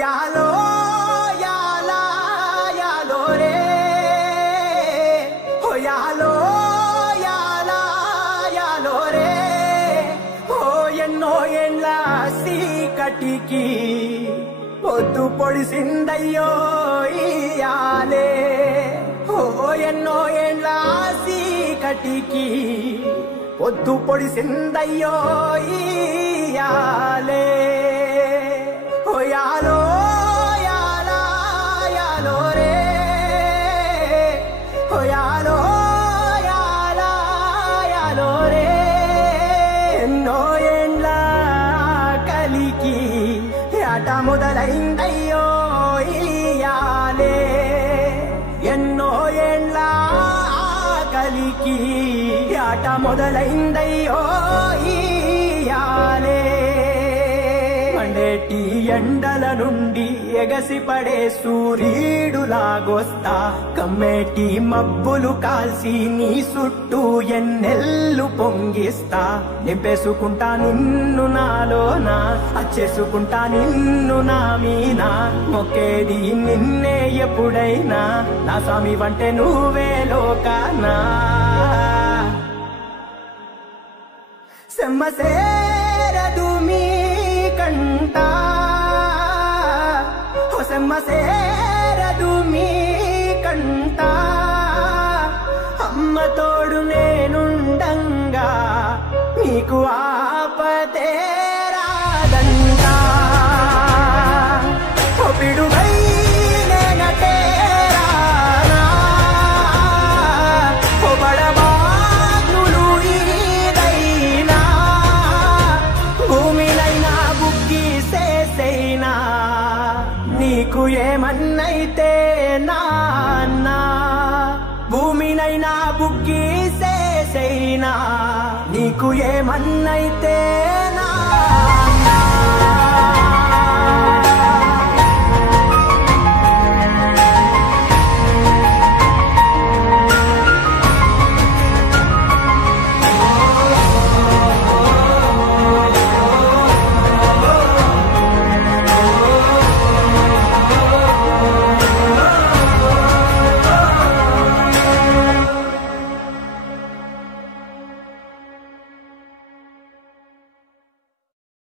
యాలో యాలా యాలో రే ఓ యాలో యాలా యాలో రే ఓ ఎన్నో ఏండ్ల సీకటికి పొద్దు పొడిసిందయ్యో ఇయాలే ఓ ఎన్నో ఏండ్ల సీకటికి పొద్దు పొడిసిందయ్యో ఇయాలే ఓ యాలో యాలా యాలో రే ఓ యాలో యాలా యాలో రే ఎన్నో ఏండ్ల కలికి ఆట మొదలైందయ్యో ఇయాలే ఎన్నో ఏండ్ల కలికి ఆట మొదలైందయ్యో ఇయాలే మండేటి ఎండల నుండి ఎగసిపడే సూర్యుడులాగొస్తా కమ్మేటి మబ్బులు కాల్సి నీ చుట్టూ ఎన్నెల్లు పొంగిస్తా నింపేసుకుంటా నిన్ను నాలోనా అచ్చేసుకుంటా నిన్ను నా మీనా మొక్కేది నిన్నే ఎప్పుడైనా నా స్వామి వంటే నువ్వే లోకానా సెమ్మసేరదు మీ కంట ఓ సెమ్మసేరదు మీ కంట అమ్మ తోడు నేనుండంగా నీకు ఆపతే రాదంటా ఓ పిడుగై నేనటే రానా ఓ బడబాగ్నులు ఈదైనా భూమినైనా బుగ్గిసేసైనా నీకు ఏమన్నైతే నాన్నా భూమినైనా బుగ్గిసేసైనా నీకు ఏమన్నైతే